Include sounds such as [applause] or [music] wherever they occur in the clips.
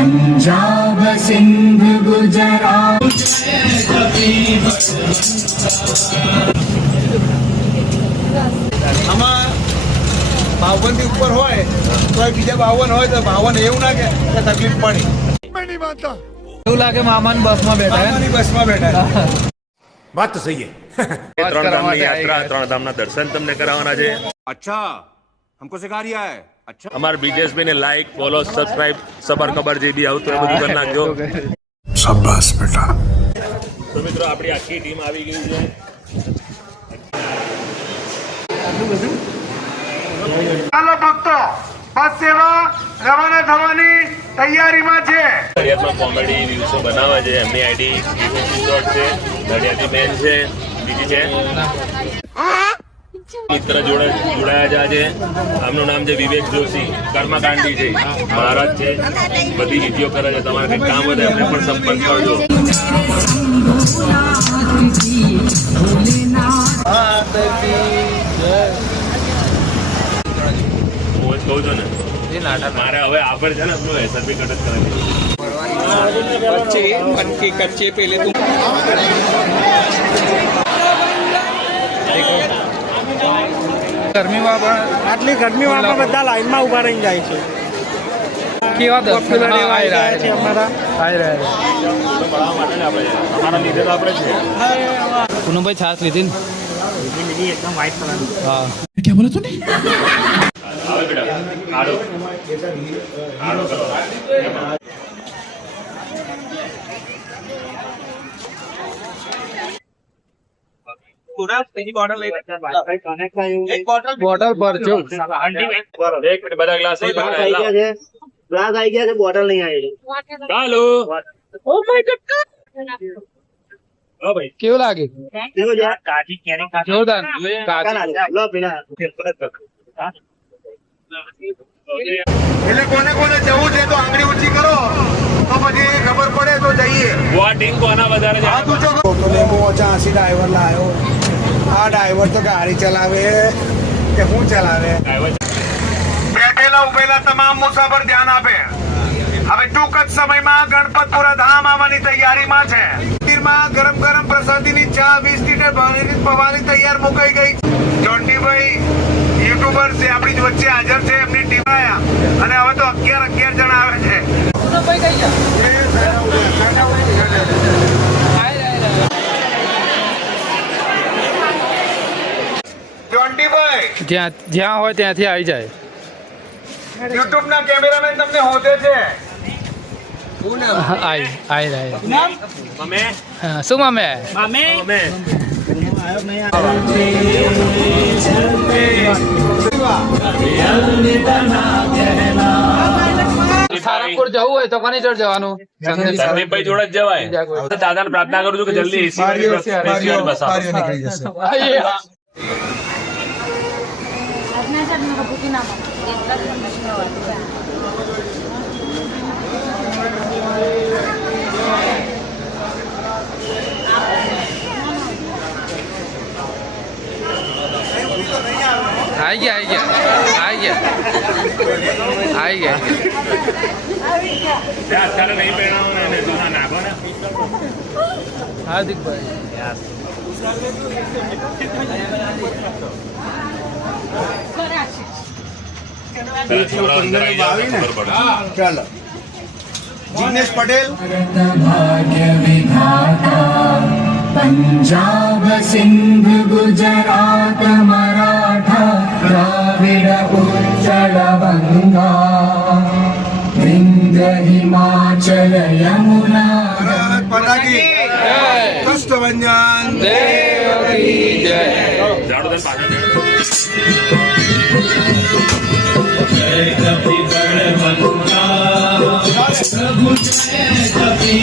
પંજાબ સિંધ ગુજરાત આમાં બાવનથી એવું ના તકલીફ પડી. મેં નહીં માનતા એવું લાગે મામાની બસમાં બેઠા મામાની બસમાં બેઠા વાત તો સહી ત્રણ ધામની યાત્રા ત્રણ ધામના દર્શન તમને કરાવવાના છે. અચ્છા હમકો સિખા રહ્યા હૈ? અમારા બ્રિજેશભાઈને ને લાઈક ફોલો સબસ્ક્રાઇબ સબર ખબર જે બી આવતું એ બધું કરી નાખજો. તો મિત્રો આપણી આખી ટીમ આવી ગઈ છે. ચાલો ભક્તો બસ સેવા રવાના થવાની તૈયારીમાં છે. નડિયાદમાં કોમેડી દિવસો બનાવે છે એમની આઈડી છે નડિયાદી બેન છે બીજી છે. મિત્ર જોડે જોડાયા છે આમનું નામ છે વિવેક જોશી. કર્મકાંડી છે. મહારાજ છે. બધી વિધિઓ કરે છે. તમારે કંઈક કામ હોય એમને પણ સંપર્ક કરજો. કહું છું ને, મારે હવે આગળ છે ને આપણું એસઆરપી કટ જ કરાવી ગરમીમાં પણ આટલી ગરમીમાં પણ બધા લાઈનમાં ઊભા રહી જાય છે. કેવા પોપ્યુલર એવા રહ્યા રહ્યા છે અમારા. આઈ રહ્યા છે. પૂનમભાઈ છાસ ને? હા કરો બોટલ પર જો એક મિનિટ બધા ગ્લાસ ગ્લાસ આવી ગયા છે? બોટલ નહીં આવી ચાલો. ઓ માય ગોડ કેવું લાગે? જોરદાર. એટલે કોને કોને જવું છે તો આંગળી ઊંચી કરો. તો પછી ખબર પડે તો જઈએ. વોટિંગ કોના વધારે આ તું જો તો લેબુ ચાસી ડ્રાઈવર લાયો આ ડ્રાઈવર તો ગાડી ચલાવે કે હું ચલાવે? બેઠેલા ઉભેલા તમામ મુસાફર ધ્યાન આપે. હવે ટૂંક જ સમયમાં ગણપતપુરા ધામ આવવાની તૈયારીમાં છે. મંદિરમાં ગરમ ગરમ પ્રસાદીની ચા વીસ લીટર પવાની તૈયાર મુકાઈ ગઈ. જોન્ટીભાઈ, યુટ્યુબર છે આપણી વચ્ચે હાજર છે, એમની ટીમ અને હવે તો અગિયાર અગિયાર જણા આવે છે જોન્ટીભાઈ જ્યાં જ્યાં હોય ત્યાંથી આવી જાય. યુટ્યુબ ના કેમેરામેન તમને હોતે છે. હા, આઈ આઈ હા, શું મામે? અમે સારંગપુર જવું હોય તો કોની જોડે જવાનું સંદીપભાઈ જોડે જ જવાય. દાદાને પ્રાર્થના કરું છું કે જલ્દી એસી બસ આપો. હા. આઈ ગયા આઈ ગયા આઈ ગયા આઈ ગયા. ત્યાં અત્યારે નહીં પહેરાવો ને જૂના નાખો ને હાર્દિકભાઈ. પેલા તો ખબર પડે. ચાલો. જિગ્નેશ પટેલ. પંજાબ સિંધ ગુજરાત મરાઠા દ્રાવિડ ઉચ્ચલ બંગા વિંધ હિમાચલ યમુના. ભારત કષ્ટભંજન દેવ કી જય. जय कपि जय प्रभु जय कपि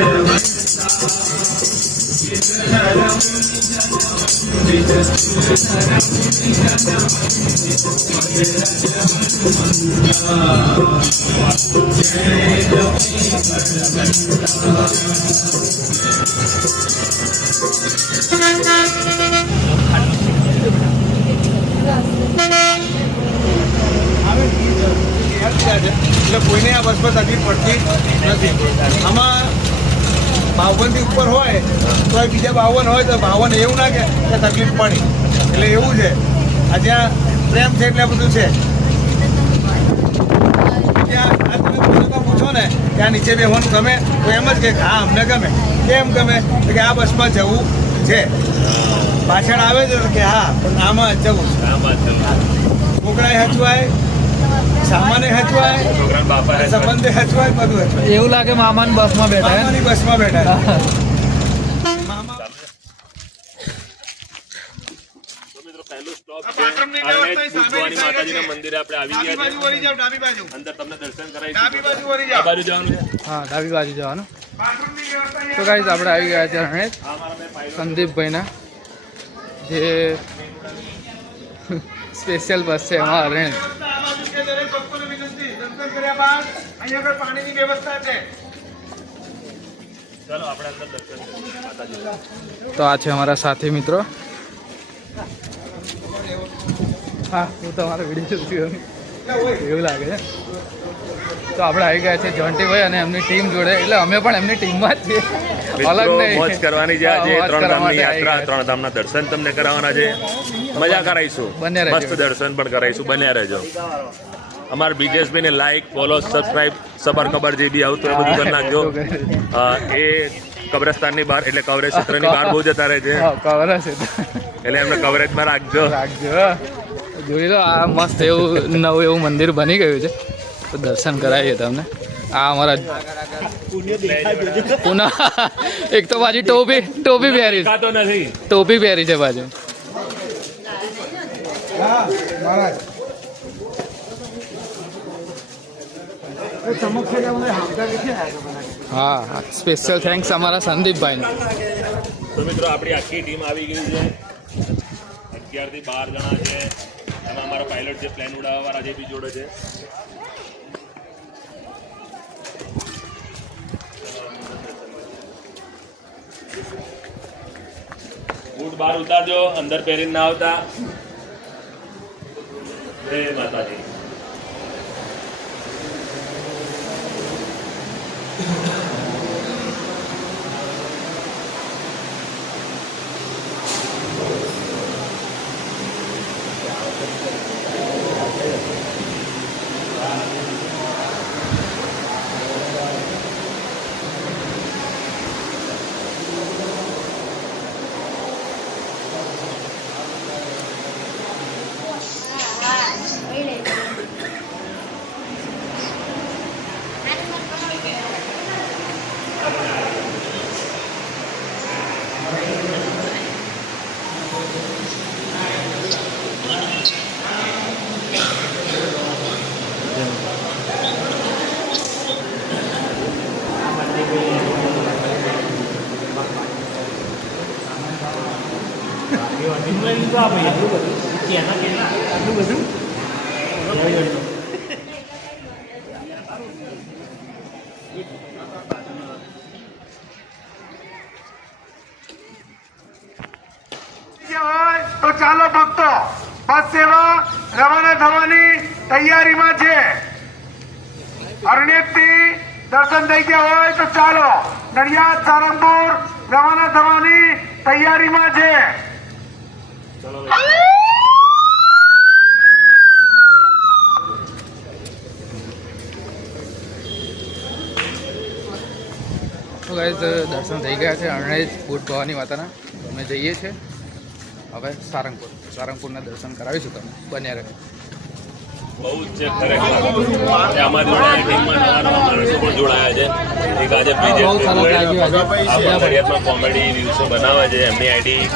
कबु એટલે કોઈને આ બસમાં તકલીફ પડતી નથી આમાં બાવનથી ઉપર હોય તો બીજા બાવન હોય તો બાવન એવું ના કે તકલીફ પડી. એટલે એવું છે. આ જ્યાં પ્રેમ છે એટલે બધું છે. પૂછો ને ત્યાં નીચે બેહવાનું ગમે તો એમ જ કે હા અમને ગમે. કેમ ગમે? તો કે આ બસમાં જવું છે. પાછળ આવે છે કે હા પણ આમાં જવું છે. આમાં જ છોકરાએ હચવાય સામાને હચવાય. સંબંધે હચવાય બધું હચવાય એવું લાગે મામાની બસમાં બેઠા હે? મામાની બસમાં બેઠા મંદિરે આપણે આવી ગયા બાજુ વળી છે જાઓ ડાબી બાજુ. અંદર તમને દર્શન ડાબી બાજુ કરાવીશું વળી આ બાજુ જવાનું હા ડાબી બાજુ જવાનું તો ગાઈઝ આપણે આવી ગયા છે પાયલોટ સંદીપભાઈના. જે સ્પેશિયલ બસ [laughs] છે એમાં રણેજ છે દરેક ભક્તોને વિનંતી દર્શન કર્યા બાદ અહીંયા આગળ પાણીની વ્યવસ્થા છે. તો આ છે અમારા સાથી મિત્રો. હા હું તમારો વીડિયો જોયો એવું લાગે છે. તો આપણે આવી ગયા છે જોન્ટીભાઈ અને એમની ટીમ જોડે. એટલે અમે પણ એમની ટીમમાં જ છીએ. અલગ મોજ કરવાની છે આજે ત્રણ ધામની યાત્રા ત્રણ ધામના દર્શન તમને કરાવવાના છે. મજા કરાવીશું. બંને મસ્ત દર્શન પણ કરાવીશું. બન્યા રહેજો. અમારા બ્રિજેશભાઈ ને લાઈક ફોલો સબસ્ક્રાઈબ સબર ખબર જે બી આવતું એ બધું કરી નાખજો. [laughs] એ કબ્રસ્તાનની બહાર એટલે કવરેજ ક્ષેત્રની બહાર બહુ જતા રહે છે. એટલે એમને કવરેજમાં રાખજો. રાખજો જોઈ લો આ મસ્ત એવું નવું એવું મંદિર બની ગયું છે. તો દર્શન કરાવીએ તમને. આ અમારા પુના એક તો પાછી ટોપી ટોપી પહેરી. ટોપી પહેરી છે પાછું. હા હા. સ્પેશિયલ થેન્ક્સ અમારા સંદીપભાઈને. તો મિત્રો આપણી આખી ટીમ આવી ગઈ છે. અગિયાર બાર જણા છે. એમાં અમારો પાયલોટ જે પ્લેન ઉડાવવાવાળા જે બી જોડે છે. બૂટ બહાર ઉતારજો, અંદર પહેરીને ના આવતા. જય માતાજી હોય તો ચાલો ભક્તો બસ સેવા રવાના થવાની તૈયારીમાં છે અરણ્યથી દર્શન થઈ ગયા હોય તો ચાલો નડિયાદ સારંગપુર રવાના થવાની તૈયારીમાં છે તો ગાઈઝ દર્શન થઈ ગયા છે અરણેજ બુટ ભવાની માતાના. અમે જઈએ છીએ. હવે સારંગપુર. સારંગપુરના દર્શન કરાવીશું તમને. બન્યા રહે. બહુ જ છે ખરેખર. અમારી જોડે ટીમમાં નવા નવા માણસો પણ જોડાયા છે. એક આજે કોમેડી રીલ્સો બનાવે છે. એમની આઈડી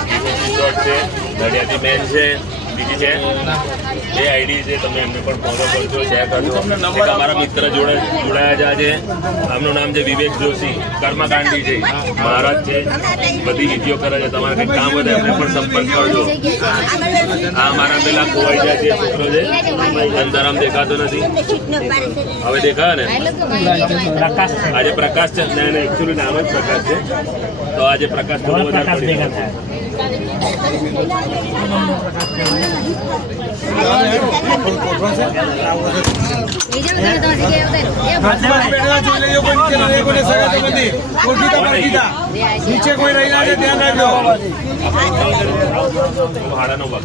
છે. નડિયાદી મેન છે. બીજી છે? જે આઈડી છે તમે એમને પણ ફોલો કરજો શેર કરજો. એક અમારા મિત્ર જોડે જોડાયા છે. એમનું આમનું નામ છે વિવેક જોશી કર્મકાંડી છે. મહારાજ છે. બધી વિધિઓ કરે છે. તમારે કંઈક કામ હોય એમને પણ સંપર્ક કરજો. આ અમારા પેલા ખોવાઈ જાય છે છોકરો છે. અંધારામ દેખાતો નથી. હવે દેખાય ને? આજે પ્રકાશ છે. ને એકચ્યુઅલી નામ જ પ્રકાશ છે. તો આજે પ્રકાશ થોડો વધારે. નીચે કોઈ રહેલા છે ધ્યાન ભાડાનો ભાગ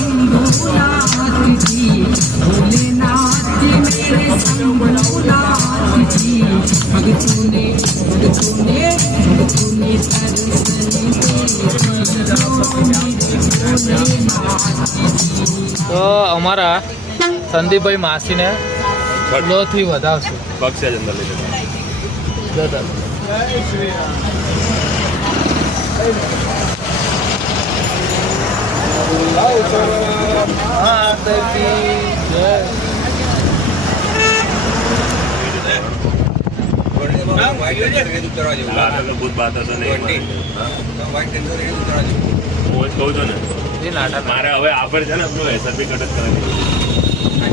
તો અમારા સંદીપભાઈ માસીને લોથી વધાવશું. બક્ષ જંદર અંદર લઈ જતા. જતા આ ભૂત બાત હતો નહીં કહું છું ને. એ નાટા મારે હવે આપણે છે ને આપણું એસઆરપી કટ જ કરવાની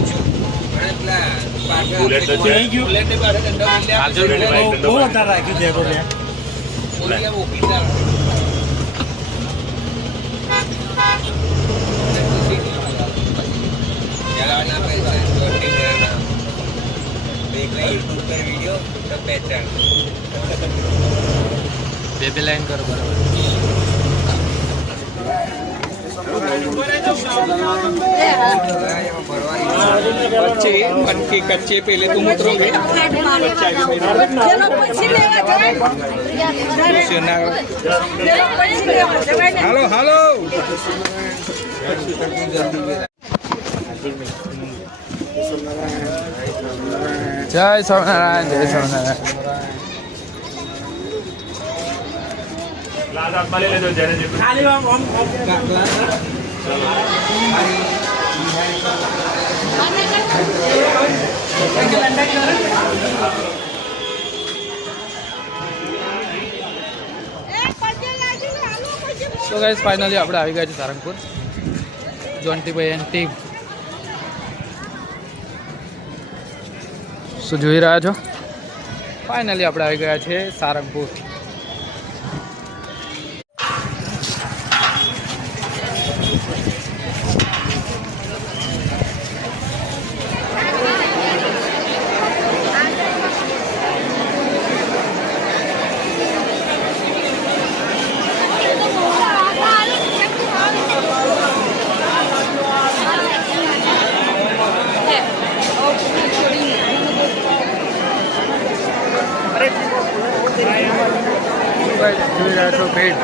બે. બે લાઈન કરો બરાબર. કચ્ચે કચ્ચે કચ્ચે પહેલે તું ઉતરોગે ચલો પછી લેવા જવાય હાલો હાલો. જય ગ્લાસ હાથમાં લઈ લેજો જ્યારે જેટલું તો ગાઈઝ ફાઇનલી આપણે આવી ગયા છીએ સારંગપુર. જોન્ટીભાઈ એન્ડ ટીમ શું જોઈ રહ્યા છો? ફાઇનલી આપણે આવી ગયા છે સારંગપુર જોઈ રહ્યા છો ભીડ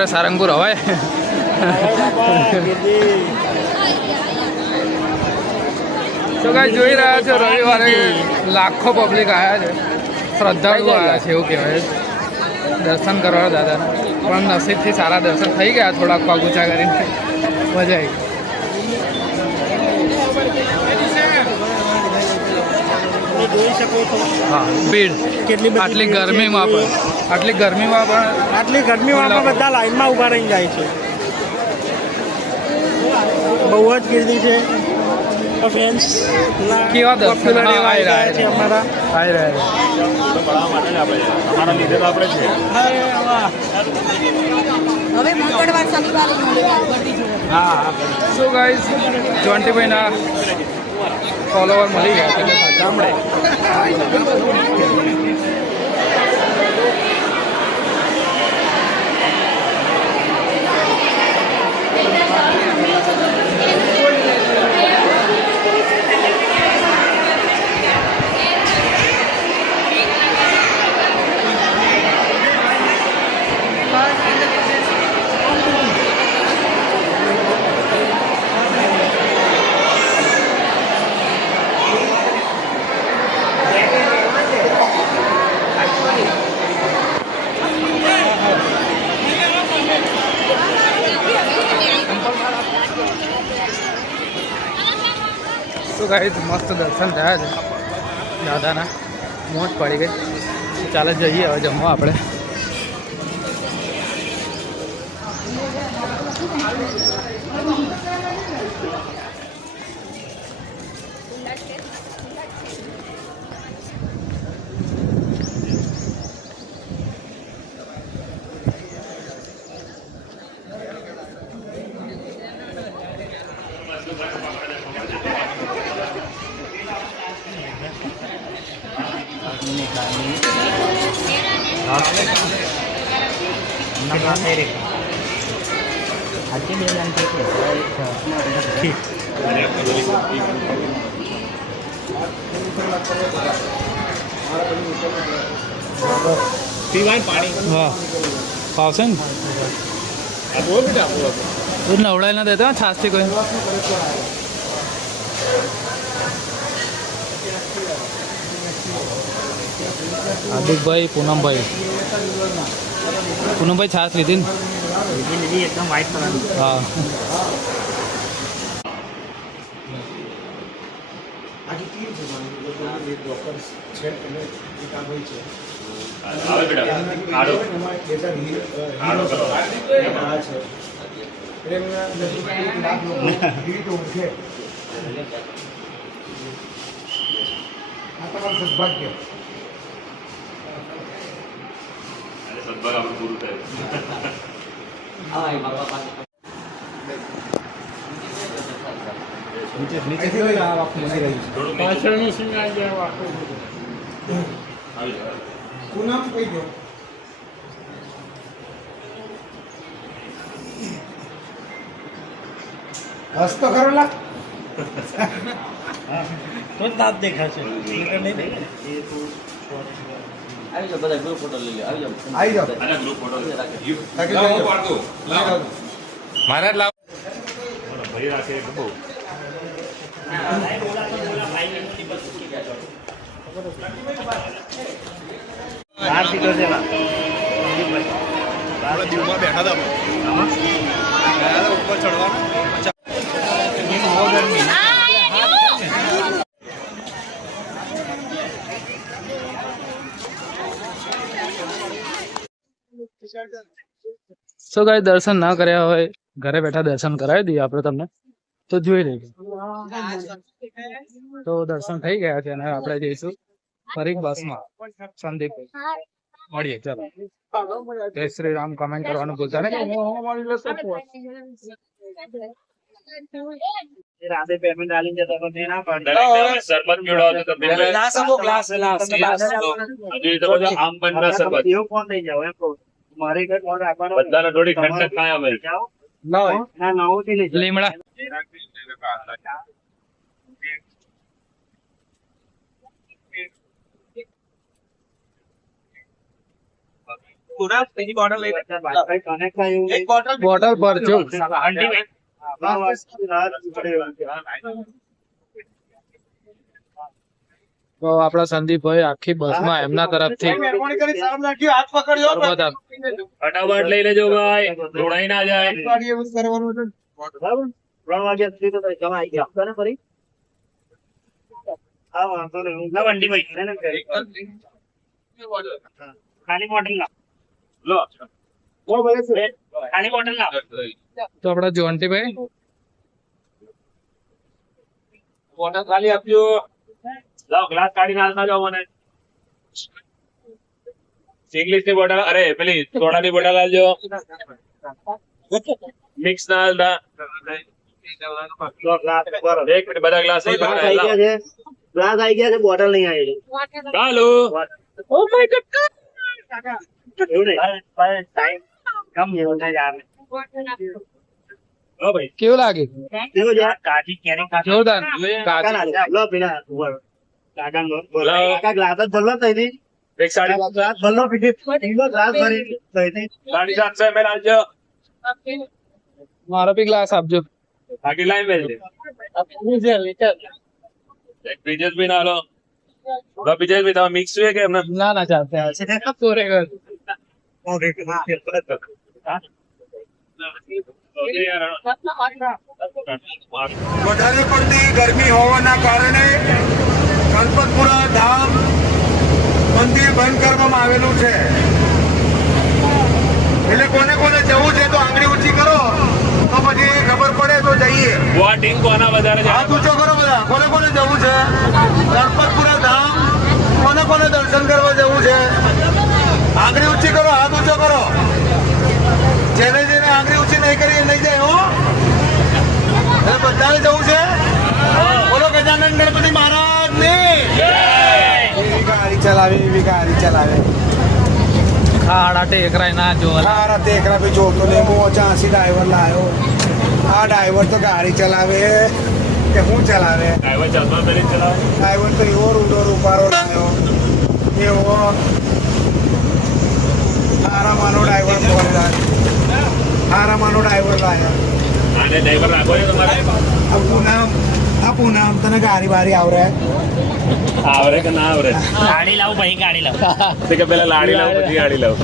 રવિવારે સારંગપુર હવાય તો કાંઈ જોઈ રહ્યા છો રવિવારે લાખો પબ્લિક આવ્યા છે. શ્રદ્ધાળુઓ આવ્યા છે એવું કહેવાય. દર્શન કરવા દાદા પણ નસીબથી સારા દર્શન થઈ ગયા થોડાક પગ ઊંચા કરીને. મજા આવી જોઈ શકો છો. હા ભીડ. કેટલી આટલી ગરમીમાં પણ. આટલી ગરમીમાં પણ આટલી ગરમીમાં પણ બધા લાઈનમાં ઊભા રહી જાય છે. બહુ જ ગીર્દી છે. ફેન્સ કેવા દર્શન પોપ્યુલર હા, એવા આવી રહ્યા છે. અમારા. આવી રહ્યા છે. અમારા લીધે તો આપણે છે. હવે મંગળવાર શનિવારે રવિવાર બધી સો ગાઈઝ જોન્ટીભાઈના ફોલોવર મળી ગયા છે. એટલે ગામડે તો ગાઈ મસ્ત દર્શન થયા છે. દાદાના મોજ પડી ગઈ. ચાલે જઈએ, હવે જમવા આપણે હા ફાવશે ને તું નવડાવી ના દેતો છાસથી કોઈ હાર્દિકભાઈ પૂનમભાઈ પૂનમભાઈ છાસ લીધી ને એકદમ વ્હાઈટ કલર હા આવે બેટા. આડો. આડો કરો. સદભાગ્ય અને સદભાગ આપણું પૂરું થયું. થોડું પાછળનું સિંગ આવી જાય આવી જાય. પૂનમ કહી દો હસ તો ખરો લા તો દાંત દેખાશે નહીંતર નહીં દેખાય. આવી જાઓ આના ગ્રુપ ફોટો તાકી જાઓ. મારા લાવ ભાઈ રાખે બહુ બાર સીટો છે. સો કઈ દર્શન ના કર્યા હોય ઘરે બેઠા દર્શન કરાવી દઈએ આપણે તમને. તો જોઈ લઈએ. તો દર્શન થઈ ગયા છે અને આપણે જઈશું. ફરી બસમાં. સંદીપ. મળીએ ચાલો. જય શ્રી રામ કમેન્ટ કરવાનું ભૂલતા નહીં. એ રાતે પેમેન્ટ આલી જતો તો તે ના પાડે. શરબત પીવડાવો છો તો બે બે. ગ્લાસ આપો, ગ્લાસ, ગ્લાસ, ગ્લાસ. હજુ તો બધા આમ બંધના શરબત એવું કોણ થઈ જાવ એમ કહું. મારે કઈ કોણ રાખવાનો બધાને થોડી ઠંડક કાયમ હોય. જાઓ. ના નવું થી લઈ જાઓ. લીમડા કઈ connect થાય એવું નહીં. બોટલ પર જો હા, બસ, રાત પડે એવું. તો આપણા સંદીપભાઈ આખી બસમાં એમના તરફથી મહેરબાની કરી સાહેબ નાખ્યો હાથ પકડ્યો શરબત આપ- ફટાફટ લઈ લેજો ભાઈ ઢોળાઈ ના જાય અઠવાડિયે એવું જ કરવાનું છે બરાબર? ત્રણ વાગ્યા સુધી તો તમે આવી ગયા તને ફરી હા વાંધો નહીં ના વંડી ભાઈ એને કરી. ખાલી બોટલ લાવ લો ખાલી બોટલ લાવ તો આપણા જોન્ટીભાઈ બોટલ ખાલી આપજો. લાવ ગ્લાસ કાઢીને હાલતા જાઓ મને. ઇંગ્લિશની બોટલ અરે પેલી સોડા ની બોટલ આલજો મિક્સ ના હાલતા. એક મિનિટ બધા ગ્લાસ ગ્લાસ આવી ગયા છે. ગ્લાસ આવી ગયા છે બોટલ નહીં આવી હાલો ઓ માય ગોડ એવું કેવું લાગે? જોરદાર. મારો બી ગ્લાસ આપજો. બાકી બીજેસ બી ના લો. બીજેસ બી તમે મિક્સ છે કે ના ના ચાલશે. વધારે પડતી ગરમી હોવાના કારણે ગણપતપુરા ધામ મંદિર બંધ કરવામાં આવેલું છે. એટલે કોને કોને જવું છે તો આંગળી ઊંચી કરો તો પછી ખબર પડે તો જઈએ. કોના વધારે હાથ ઊંચો કરો બધા કોને કોને જવું છે? ગણપતપુરા ધામ કોને કોને દર્શન કરવા જવું છે? આંગળી ઊંચી કરો હાથ ઊંચો કરો. જેને જેને આંગળી ઊંચી નહીં કરી એ નહીં જાય હો એટલે બધાને જવું છે? બોલો ગજાનંદ ગણપતિ મહારાજ ને ગાડી ચલાવે એવી ગાડી ચલાવે. ખાડા ટેકરાય ના જો. ખાડા ટેકરા બી જોતો નહીં હું ચાંસી ડ્રાઈવર લાવ્યો આ ડ્રાઈવર તો ગાડી ચલાવે. કે હું ચલાવે? ડ્રાઈવર ચલાવે. ડ્રાઈવર તો એવો રૂડો રૂપારો લાવ્યો એવો હારામાનો ડ્રાઈવર બોલેલા હારામાનો ડ્રાઈવર લાયા. આને ડ્રાઈવર રાખો છે તમારે? આ પૂનમ આ પૂનમ તને ગાડી બારી આવડે આવરે કે ના આવરે? ગાડી લાવ ભાઈ ગાડી લાવ. તે કે પેલા લાડી લાવ પછી ગાડી લાવ.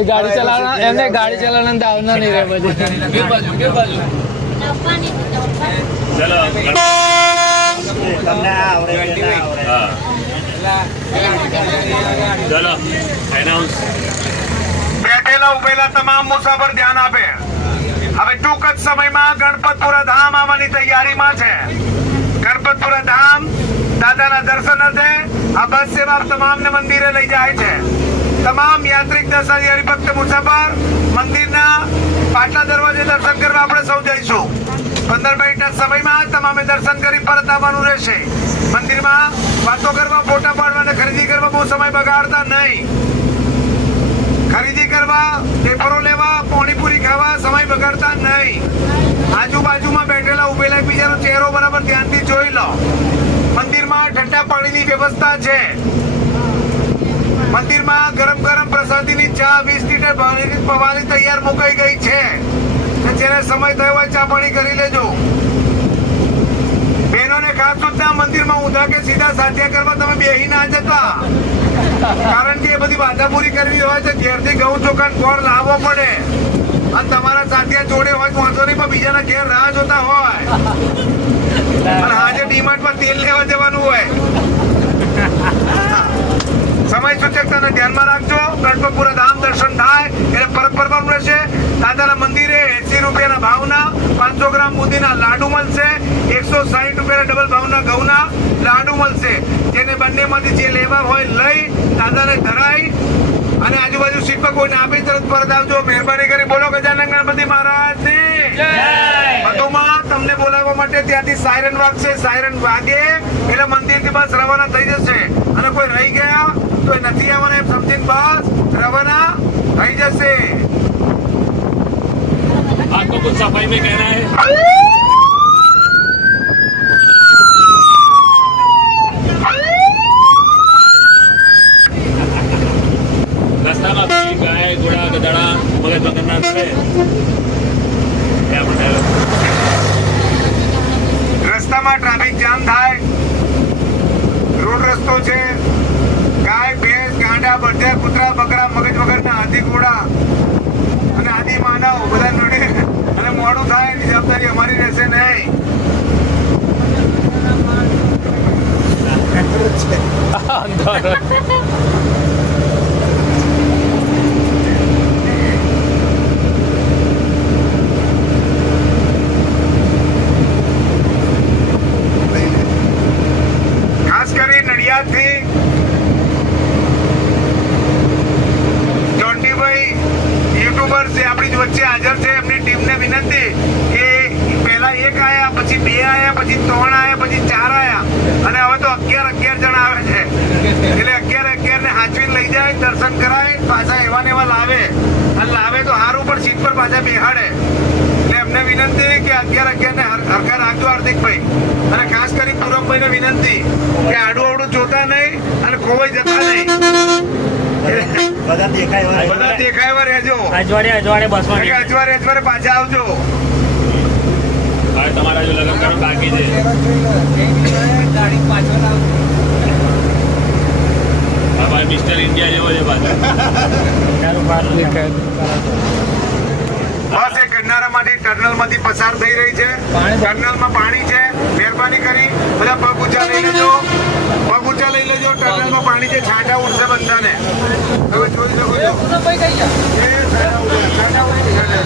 એ ગાડી ચલાવવા એમને ગાડી ચલાવવાના દાવના નહીં રહે પછી. ચલો તમને આ આવડે છે ના આવરે હા. ચલો એનાઉન્સ બેઠેલા ઉભેલા તમામ મુસાફર ધ્યાન આપે. હવે ટૂંક જ સમયમાં ગણપતપુરા ધામ આવવાની તૈયારીમાં છે. ગણપતપુરા ધામ દાદાના દર્શન અર્થે આ બસ સેવા તમામને મંદિરે લઈ જાય છે. તમામ યાત્રિક દર્શન, હરિભક્ત મુસાફર મંદિરના પાટલા દરવાજે દર્શન કરવા આપણે સૌ જઈશું. પંદર મિનિટના સમયમાં તમામે દર્શન કરી પરત આવવાનું રહેશે. મંદિરમાં વાતો કરવા, ફોટા પાડવા અને ખરીદી કરવા બહુ સમય બગાડતા નહીં. કરવા પેપરો લેવા પાણીપુરી ખાવા, સમય બગાડતા નહીં. આજુબાજુમાં બેઠેલા ઉભેલા એકબીજાનો ચહેરો બરાબર ધ્યાનથી જોઈ લો. મંદિરમાં ઠંડા પાણીની વ્યવસ્થા છે. મંદિરમાં ગરમ ગરમ પ્રસાદીની ચા વીસ લીટર પવાની તૈયાર મુકાઈ ગઈ છે. જેને સમય થયો હોય ચા પાણી કરી લેજો. બહેનોને ખાસ સૂચના મંદિરમાં ઊંધા કે સીધા સાધ્યા કરવા તમે બેહી ના જતા. કારણ કે એ બધી બાધા પૂરી કરવી હોય છે ઘેરથી ઘઉં ચોખા ને ગોળ લાવવો પડે. અને તમારા સાથિયા જોડે હોય વાંધો નહીં, પણ બીજાના ઘેર રાહ જોતા હોય. અને આજે ડીમાર્ટમાં તેલ લેવા જવાનું હોય. સમય સૂચકતાને ધ્યાનમાં રાખજો. ગણપતપુરા ધામ દર્શન થાય, એટલે પરત ફરવાનું રહેશે. દાદાના મંદિરે એસી રૂપિયાના ભાવના પાંચસો ગ્રામ બુંદીના લાડુ મળશે એકસો સાહીઠ રૂપિયાના ડબલ ભાવના ઘઉંના લાડુ મળશે. જેને બંનેમાંથી જે લેવા હોય લઈ દાદાને ધરાઈ અને આજુબાજુ સીટ પર કોઈને આપી તરત પરત આવજો. મહેરબાની કરી બોલો ગજાનંદ ગણપતિ મહારાજ વધુમાં તમને બોલાવવા માટે ત્યાંથી સાયરન વાગશે. સાયરન વાગે એટલે મંદિરથી બસ રવાના થઈ જશે. અને કોઈ રહી ગયા તો એ નથી આવવાના એમ સમજીને બસ રવાના થઈ જશે. आपको कुछ सफाई में कहना है આવ્યા પછી ત્રણ આવ્યા પછી ચાર આવ્યા અને હવે તો અગિયાર અગિયાર જણા આવે છે. એટલે અગિયાર અગિયાર ને હાચવીને લઈ જાય દર્શન કરાવે પાછા એવા ને એવા લાવે. અને લાવે તો હારું પણ સીટ પર પાછા બેહાડે. એમને વિનંતી કે અગિયાર અગિયાર ને હરખા રાખજો હાર્દિકભાઈ. અને ખાસ કરી પૂરમભાઈ ને વિનંતી કે આડું આવડું જોતા નહીં અને ખોવાઈ જતા નહીં. બધા દેખાય બધા દેખાય રહેજો. અજવાડે અજવાડે બસ અજવાડે અજવાડે પાછા આવજો. હવે તમારા જો લગ્ન કરવાનું બાકી છે. હા ભાઈ મિસ્ટર ઇન્ડિયા જેવો છે પાછો. તારું પારું. બસ એ ગરનારામાંથી ટર્નલમાંથી પસાર થઈ રહી છે. ટર્નલમાં પાણી છે. મહેરબાની કરી. બધા પગ ઊંચા લઈ લેજો. પગ ઊંચા લઈ લેજો. ટર્નલમાં પાણી છે. છાંટા ઉડશે બધાને. હવે જોઈ શકો છો. એ છાંટા ઉડ્યા, છાંટા ઉડ્યા,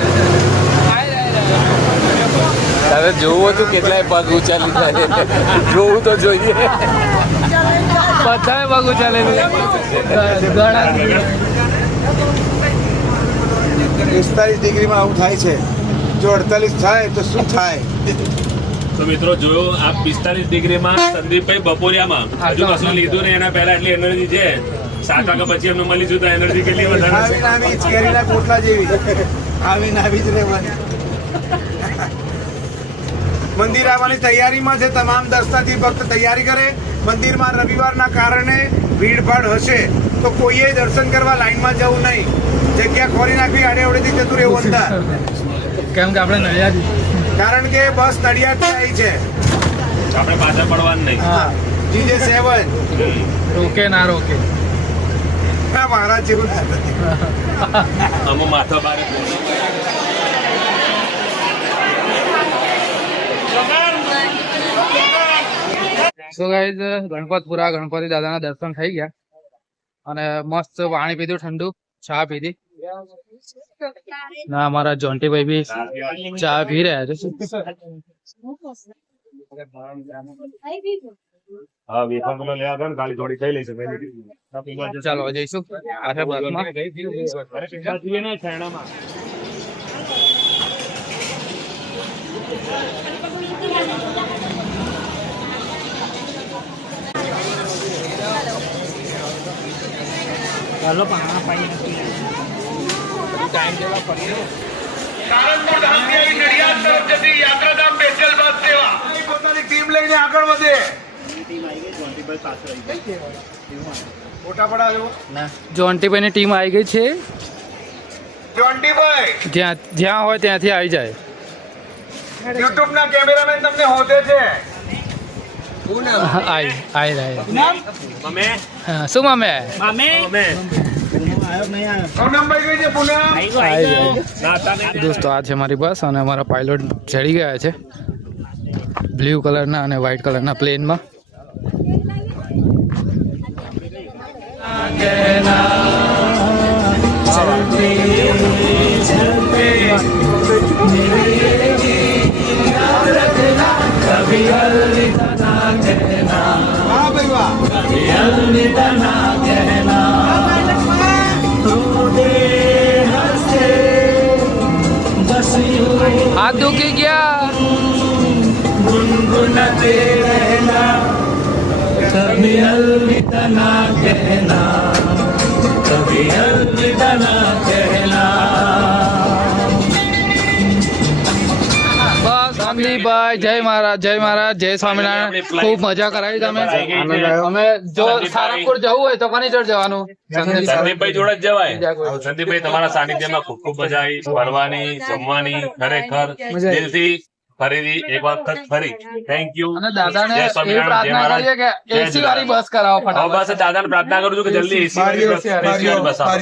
તારે જોવું હતું કેટલાય પગ ઊંચા લીધા છે જોવું તો જોઈએ. બધાએ પગ ઊંચા લીધા પિસ્તાલીસ ડિગ્રીમાં આવું થાય છે. જો અડતાલીસ થાય તો શું થાય? તો મિત્રો જોયો આ પિસ્તાલીસ ડિગ્રીમાં સંદીપભાઈ બપોરિયામાં હજુ કશું લીધું ને એના પહેલા એટલી એનર્જી છે. સાત વાગ્યા પછી એમને મળી જતા એનર્જી કેટલી વધારે આવી નાની જેવી. આવી નાવી જ રહેવાની. મંદિર આવવાની તૈયારીમાં છે. તમામ દર્શનાથી ભક્ત તૈયારી કરે. મંદિરમાં રવિવારના કારણે ભીડભાડ હશે તો કોઈએ દર્શન કરવા લાઈનમાં જવું નહીં. જગ્યા ખોરી નાખવી આડેવડેથી જતું રહેવું અંદર. કેમ કે આપણે નડિયાદ કારણ કે બસ નડિયાદથી આવી છે. આપણે પાછા પડવાનું નહીં. હા. GJ seven. રોકે ના રોકે. મારા જેવું નથી. માથા બારે સો ગાઈઝ ગણપતપુરા ગણપતિ દાદાના દર્શન થઈ ગયા. અને મસ્ત પાણી પીધું ઠંડુ ચા પીધી. ના અમારા જોન્ટીભાઈ બી ચા પી રહ્યા છે. ચાલો જઈશું. આખે ચાલો પાણા પાઈ સારંગપુર ધામથી આવી નડિયાદ તરફ જતી યાત્રાધામ સ્પેશિયલ બસ સેવા. પોતાની ટીમ લઈને આગળ વધે. ફોટા પડાવ્યો ટીમ આવી ગઈ છે. જોન્ટીભાઈ જ્યાં જ્યાં હોય ત્યાંથી આવી જાય. યુટ્યુબ ના કેમેરામેન તમને હોતે છે. આઈ આઈ શું મામે? દોસ્તો આ છે મારી બસ અને અમારા પાયલોટ ચડી ગયા છે. બ્લુ કલરના અને વ્હાઇટ કલરના પ્લેનમાં હા ભાઈ વાહ હાથ દુખી ગયા બસ સંદીપભાઈ જય મહારાજ જય મહારાજ જય સ્વામિનારાયણ. ખૂબ મજા કરાવી તમે. અમે જો સારંગપુર જવું હોય તો કોની જોડે જવાનું? સંદીપભાઈ જોડે જ જવાય. સંદીપભાઈ તમારા સાનિધ્યમાં ખૂબ ખૂબ મજા આવી. ફરવાની જમવાની ખરેખર દિલથી ફરીથી એક વખત ફરી. થેન્ક યુ અને દાદાને જય સ્વામિનારાયણ, જય પ્રાર્થના કે એસી વાળી બસ કરાવો ફટાફટ બસ દાદાને પ્રાર્થના કરું છું કે જલ્દી એસી વાળી બસ AC વાળી બસ આપો.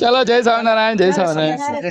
ચલો જય સ્વામિનારાયણ જય સ્વામિનારાયણ.